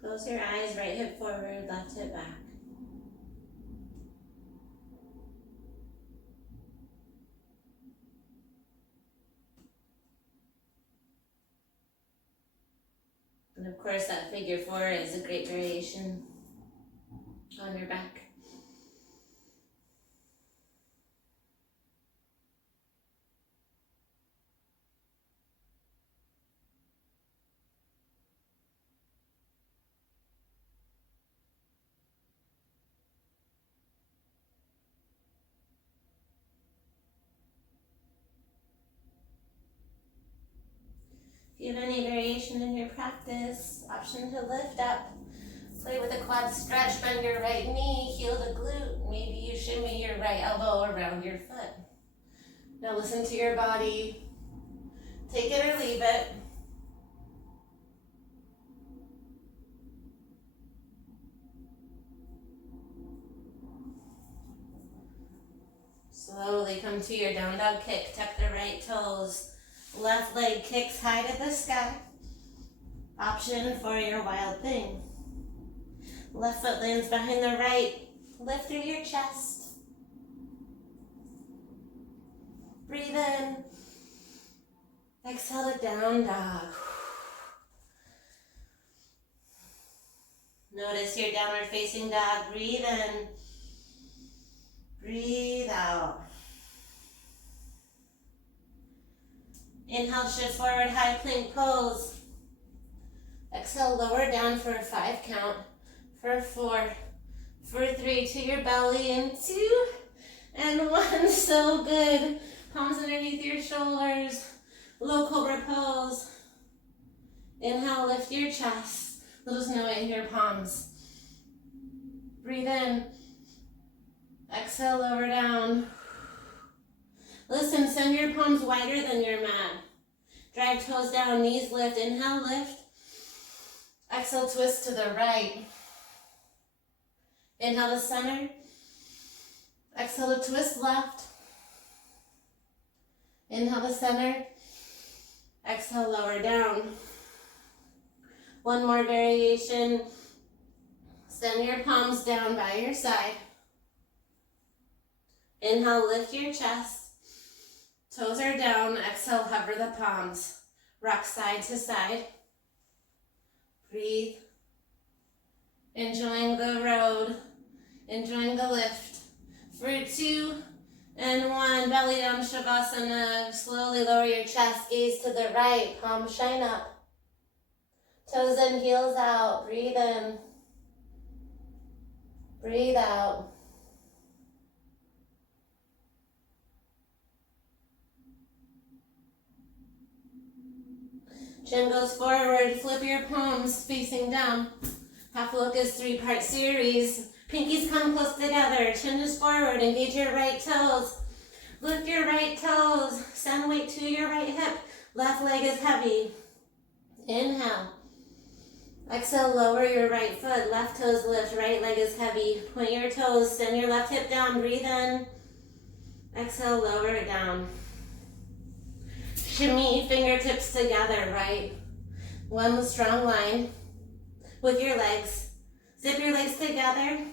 Close your eyes, right hip forward, left hip back. And of course that figure four is a great variation on your back. If you have any variation in your practice, option to lift up. Play with a quad stretch, bend your right knee, heel to glute. Maybe you shimmy your right elbow around your foot. Now listen to your body. Take it or leave it. Slowly come to your down dog kick. Tuck the right toes. Left leg kicks high to the sky. Option for your wild thing. Left foot lands behind the right. Lift through your chest. Breathe in. Exhale to down dog. Notice your downward facing dog. Breathe in. Breathe out. Inhale, shift forward, high plank pose. Exhale, lower down for a 5 count. For 4, for 3, to your belly, and 2, and 1. So good. Palms underneath your shoulders. Low cobra pose. Inhale, lift your chest. Let us know it in your palms. Breathe in. Exhale, lower down. Listen, send your palms wider than your mat. Drive toes down, knees lift. Inhale, lift. Exhale, twist to the right. Inhale to center. Exhale to twist left. Inhale to center. Exhale, lower down. One more variation. Send your palms down by your side. Inhale, lift your chest. Toes are down. Exhale, hover the palms. Rock side to side. Breathe. Enjoying the road. Enjoying the lift. For 2 and 1. Belly down, Shavasana. Slowly lower your chest. Gaze to the right. Palms shine up. Toes in, heels out. Breathe in. Breathe out. Chin goes forward. Flip your palms facing down. Half locust 3-part series. Pinkies come close together. Chin is forward. Engage your right toes. Lift your right toes. Send weight to your right hip. Left leg is heavy. Inhale. Exhale, lower your right foot. Left toes lift. Right leg is heavy. Point your toes. Send your left hip down. Breathe in. Exhale, lower it down. Shimmy fingertips together, right? One strong line with your legs. Zip your legs together.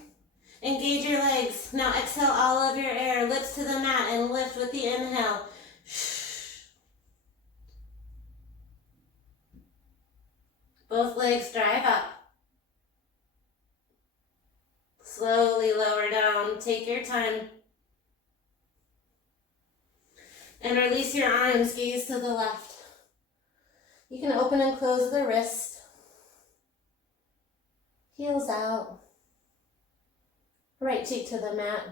Engage your legs. Now exhale all of your air. Lips to the mat and lift with the inhale. Both legs drive up. Slowly lower down. Take your time. And release your arms. Gaze to the left. You can open and close the wrist. Heels out. Right cheek to the mat.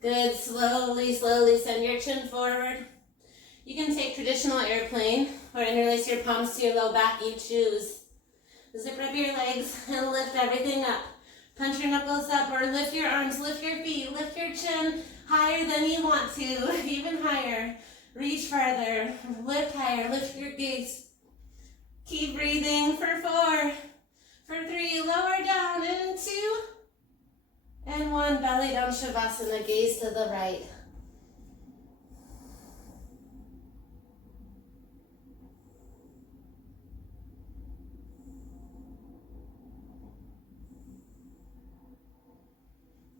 Good. Slowly, slowly send your chin forward. You can take traditional airplane or interlace your palms to your low back. You choose. Zip up your legs and lift everything up. Punch your knuckles up or lift your arms, lift your feet, lift your chin higher than you want to, even higher. Reach farther, lift higher, lift your gaze. Keep breathing for 4, for 3, lower down, and 2, and 1. Belly down, Shavasana, gaze to the right.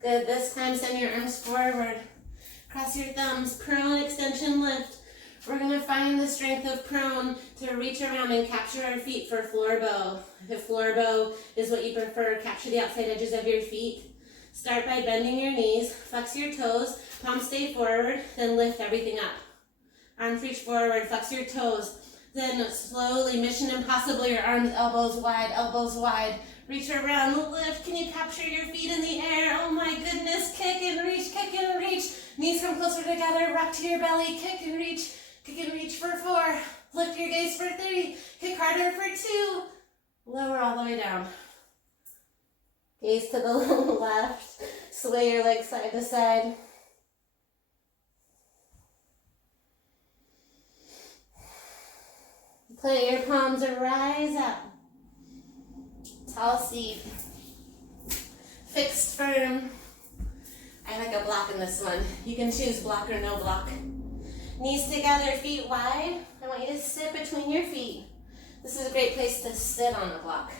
Good. This time, send your arms forward. Cross your thumbs. Prone, extension, lift. We're going to find the strength of prone to reach around and capture our feet for floor bow. If floor bow is what you prefer, capture the outside edges of your feet. Start by bending your knees. Flex your toes. Palms stay forward. Then lift everything up. Arms reach forward. Flex your toes. Then slowly, Mission Impossible, your arms elbows wide, elbows wide. Reach around, lift. Can you capture your feet in the air? Oh my goodness. Kick and reach, kick and reach. Knees come closer together. Rock to your belly. Kick and reach for 4. Lift your gaze for 3. Kick harder for 2. Lower all the way down. Gaze to the left. Sway your legs side to side. Plant your palms and rise up. Tall seat. Fixed firm. I like a block in this one. You can choose block or no block. Knees together, feet wide. I want you to sit between your feet. This is a great place to sit on the block.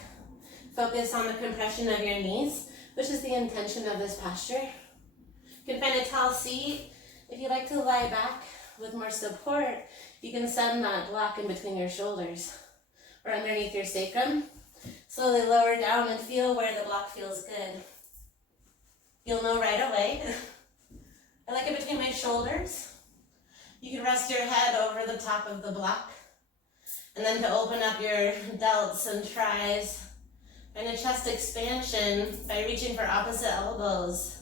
Focus on the compression of your knees, which is the intention of this posture. You can find a tall seat. If you like to lie back with more support, you can send that block in between your shoulders or underneath your sacrum. Slowly lower down and feel where the block feels good. You'll know right away. I like it between my shoulders. You can rest your head over the top of the block. And then to open up your delts and tries, And a chest expansion by reaching for opposite elbows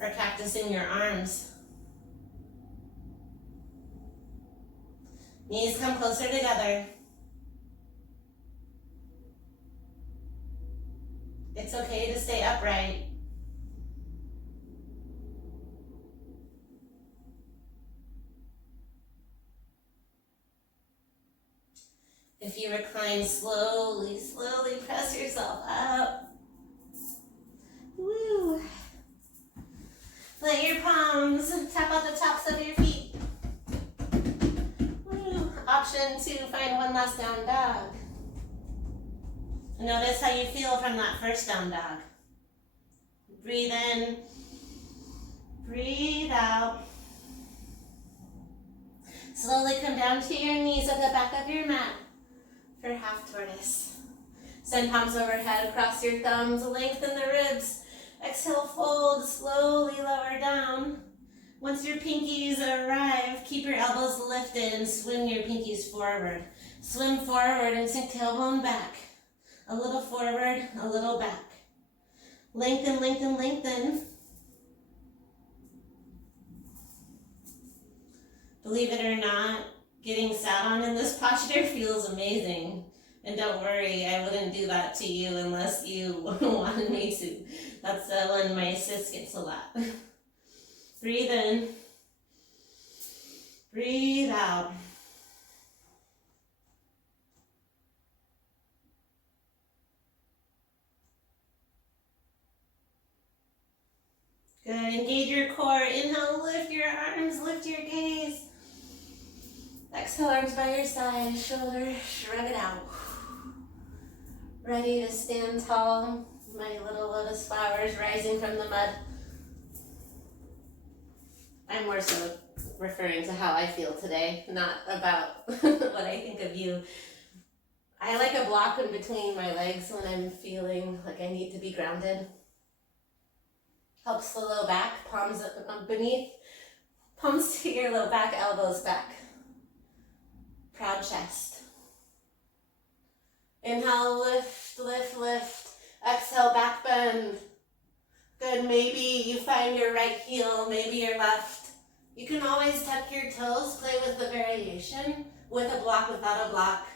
or cactusing your arms. Knees come closer together. It's okay to stay upright. If you recline, slowly, slowly press yourself up. Woo. Let your palms tap out the tops of your feet. Woo. Option to find one last down dog. Notice how you feel from that first down dog. Breathe in, breathe out. Slowly come down to your knees at the back of your mat for half tortoise. Send palms overhead, cross your thumbs, lengthen the ribs. Exhale, fold, slowly lower down. Once your pinkies arrive, keep your elbows lifted and swim your pinkies forward. Swim forward and sink tailbone back. A little forward, a little back. Lengthen, lengthen, lengthen. Believe it or not, getting sat on in this posture feels amazing. And don't worry, I wouldn't do that to you unless you wanted me to. That's when my sis gets a lot. Breathe in. Breathe out. Good, engage your core. Inhale, lift your arms, lift your gaze. Exhale, arms by your side, shoulders, shrug it out. Ready to stand tall. My little lotus flowers rising from the mud. I'm more so referring to how I feel today, not about what I think of you. I like a block in between my legs when I'm feeling like I need to be grounded. Helps the low back, palms beneath, palms to your low back, elbows back. Proud chest. Inhale, lift, lift, lift. Exhale, back bend. Good, maybe you find your right heel, maybe your left. You can always tuck your toes, play with the variation, with a block, without a block.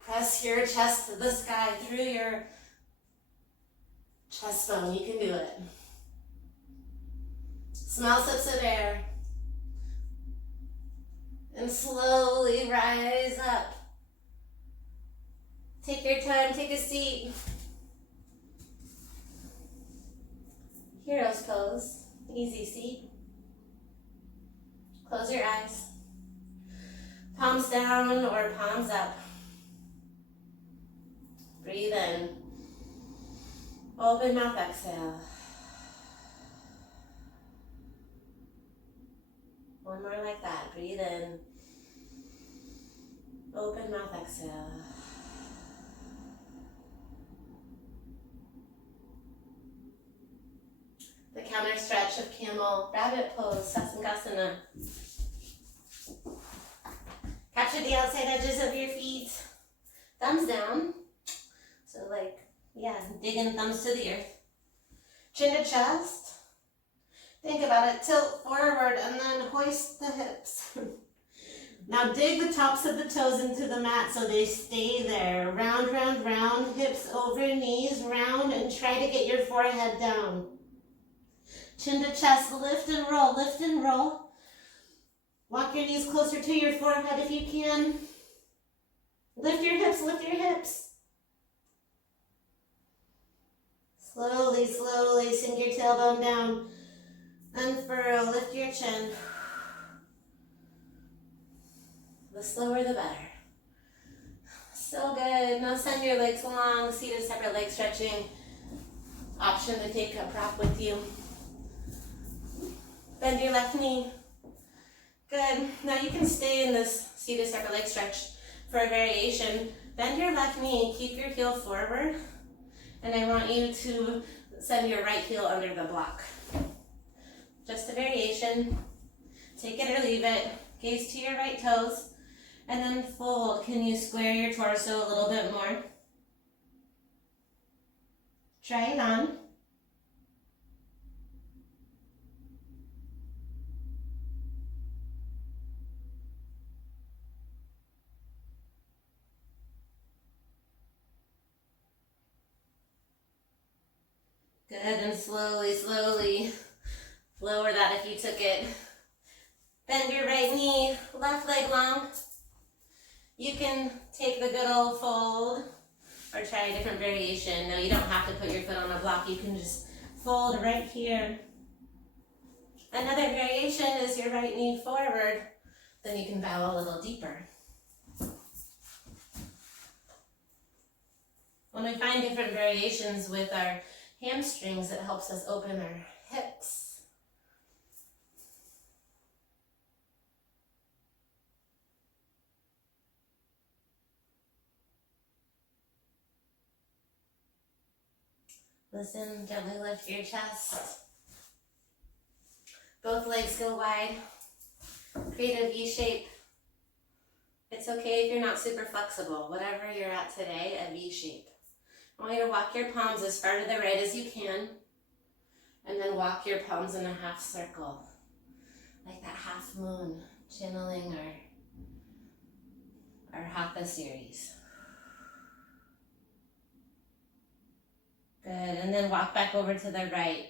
Press your chest to the sky through your chest bone. You can do it. Small sips of air. And slowly rise up. Take your time, take a seat. Hero's pose, easy seat. Close your eyes. Palms down or palms up. Breathe in. Open mouth, exhale. One more like that. Breathe in. Open mouth, exhale. The counter stretch of camel, rabbit pose, Sasangasana. Capture the outside edges of your feet. Thumbs down. So digging thumbs to the earth. Chin to chest. Think about it. Tilt forward and then hoist the hips. Now dig the tops of the toes into the mat so they stay there. Round, round, round. Hips over knees. Round and try to get your forehead down. Chin to chest. Lift and roll. Lift and roll. Walk your knees closer to your forehead if you can. Lift your hips. Lift your hips. Slowly, slowly sink your tailbone down. Unfurl, lift your chin. The slower the better. So good. Now send your legs long, seated separate leg stretching. Option to take a prop with you. Bend your left knee. Good. Now you can stay in this seated separate leg stretch for a variation. Bend your left knee, keep your heel forward. And I want you to send your right heel under the block. Just a variation. Take it or leave it. Gaze to your right toes. And then fold. Can you square your torso a little bit more? Try it on. Good, and slowly, slowly lower that if you took it. Bend your right knee, left leg long. You can take the good old fold or try a different variation. No, you don't have to put your foot on a block. You can just fold right here. Another variation is your right knee forward. Then you can bow a little deeper. When we find different variations with our hamstrings, it helps us open our hips. Listen, gently lift your chest. Both legs go wide. Create a V shape. It's okay if you're not super flexible. Whatever you're at today, a V shape. I want you to walk your palms as far to the right as you can. And then walk your palms in a half circle. Like that half moon, channeling our Hatha series. Good, and then walk back over to the right.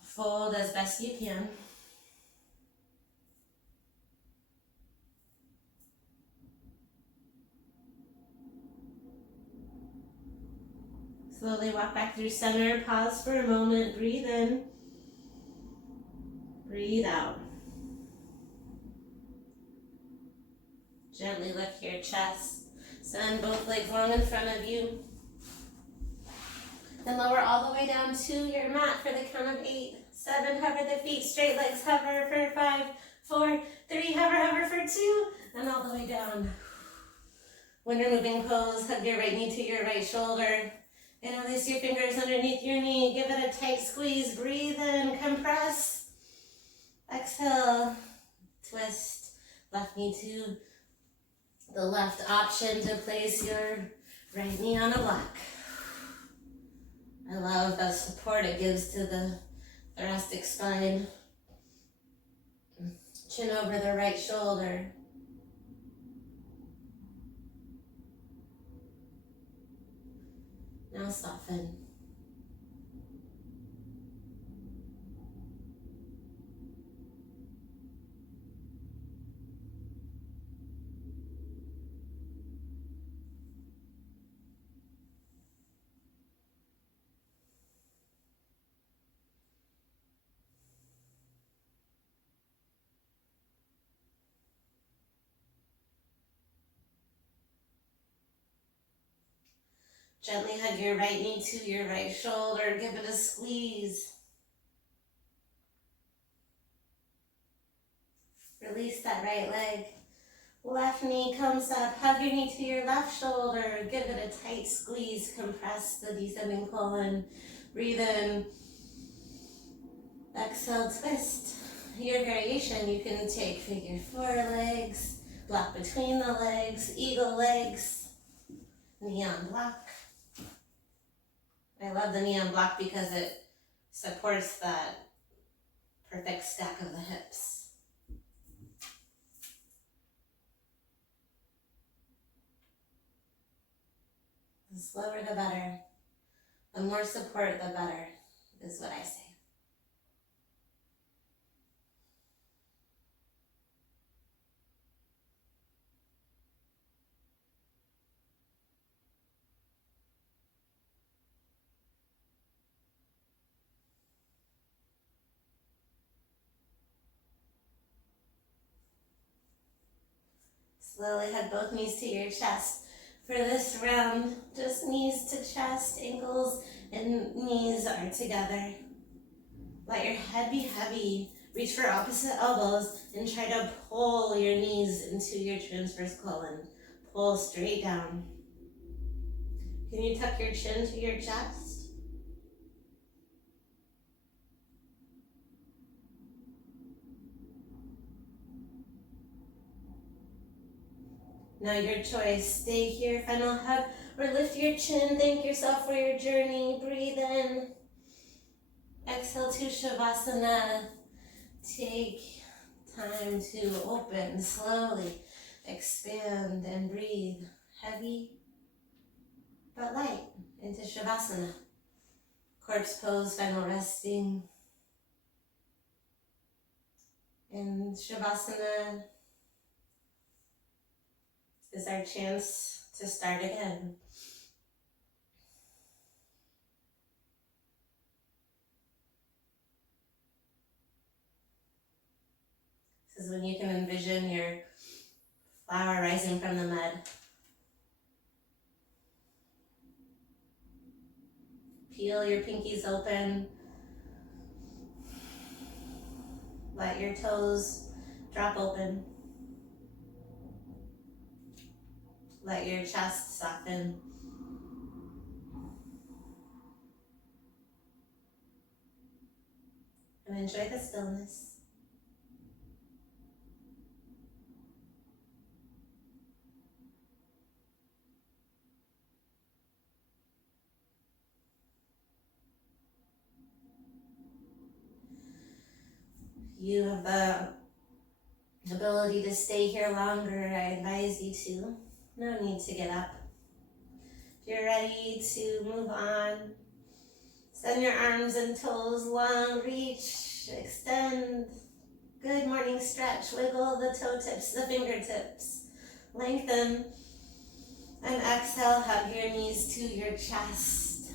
Fold as best you can. Slowly walk back through center, pause for a moment, breathe in, breathe out. Gently lift your chest, send both legs long in front of you. Then lower all the way down to your mat for the count of 8, 7, hover the feet, straight legs, hover for 5, 4, 3, hover for 2, and all the way down. When you're moving pose, hug your right knee to your right shoulder. Interlace your fingers underneath your knee. Give it a tight squeeze. Breathe in. Compress. Exhale. Twist. Left knee to the left. Option to place your right knee on a block. I love the support it gives to the thoracic spine. Chin over the right shoulder. Now soften. Gently hug your right knee to your right shoulder. Give it a squeeze. Release that right leg. Left knee comes up. Hug your knee to your left shoulder. Give it a tight squeeze. Compress the descending colon. Breathe in. Exhale, twist. Your variation, you can take figure 4 legs, block between the legs, eagle legs, neon block. I love the neon block because it supports that perfect stack of the hips. The slower the better. The more support the better, is what I say. Slowly hug both knees to your chest. For this round, just knees to chest, ankles and knees are together. Let your head be heavy. Reach for opposite elbows and try to pull your knees into your transverse colon. Pull straight down. Can you tuck your chin to your chest? Now your choice. Stay here, final hug, or lift your chin. Thank yourself for your journey. Breathe in. Exhale to Shavasana. Take time to open slowly, expand and breathe. Heavy but light into Shavasana. Corpse pose, final resting. And Shavasana is our chance to start again. This is when you can envision your flower rising from the mud. Peel your pinkies open. Let your toes drop open. Let your chest soften. And enjoy the stillness. You have the ability to stay here longer. I advise you to. No need to get up. If you're ready to move on, send your arms and toes long, reach, extend. Good morning stretch. Wiggle the toe tips, the fingertips. Lengthen. And exhale, hug your knees to your chest.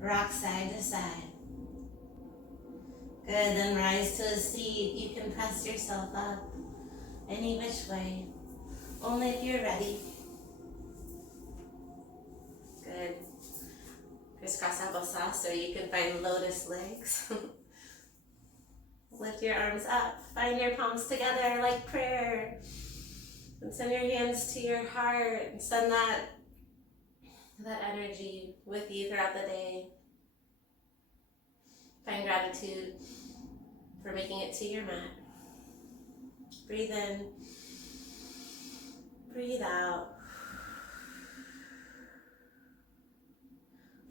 Rock side to side. Good, then rise to a seat. You can press yourself up any which way, only if you're ready. Good. Crisscross applesauce, or you can find lotus legs. Lift your arms up. Find your palms together like prayer. And send your hands to your heart. And send that energy with you throughout the day. Find gratitude for making it to your mat. Breathe in. Breathe out.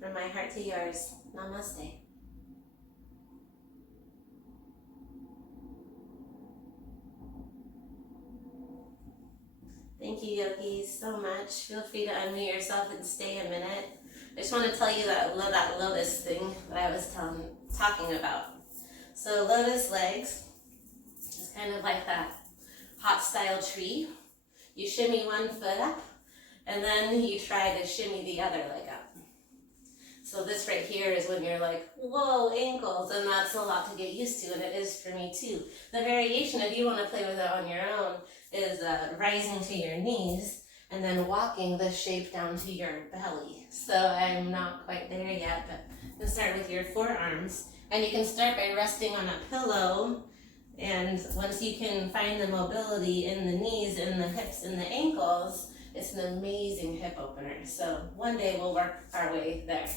From my heart to yours, namaste. Thank you, yogis, so much. Feel free to unmute yourself and stay a minute. I just want to tell you that lotus thing that I was talking about. So lotus legs is kind of like that hot style tree. You shimmy one foot up, and then you try to shimmy the other leg up. So this right here is when you're like, whoa, ankles, and that's a lot to get used to, and it is for me too. The variation, if you want to play with it on your own, is rising to your knees and then walking the shape down to your belly. So I'm not quite there yet, but you can start with your forearms. And you can start by resting on a pillow, and once you can find the mobility in the knees, in the hips, and the ankles, it's an amazing hip opener. So one day we'll work our way there.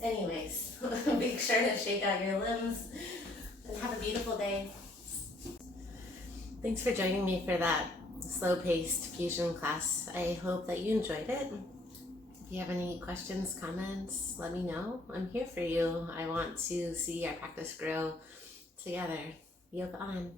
Anyways, make sure to shake out your limbs and have a beautiful day. Thanks for joining me for that slow-paced fusion class. I hope that you enjoyed it. If you have any questions, comments, let me know. I'm here for you. I want to see our practice grow together. Yoga on.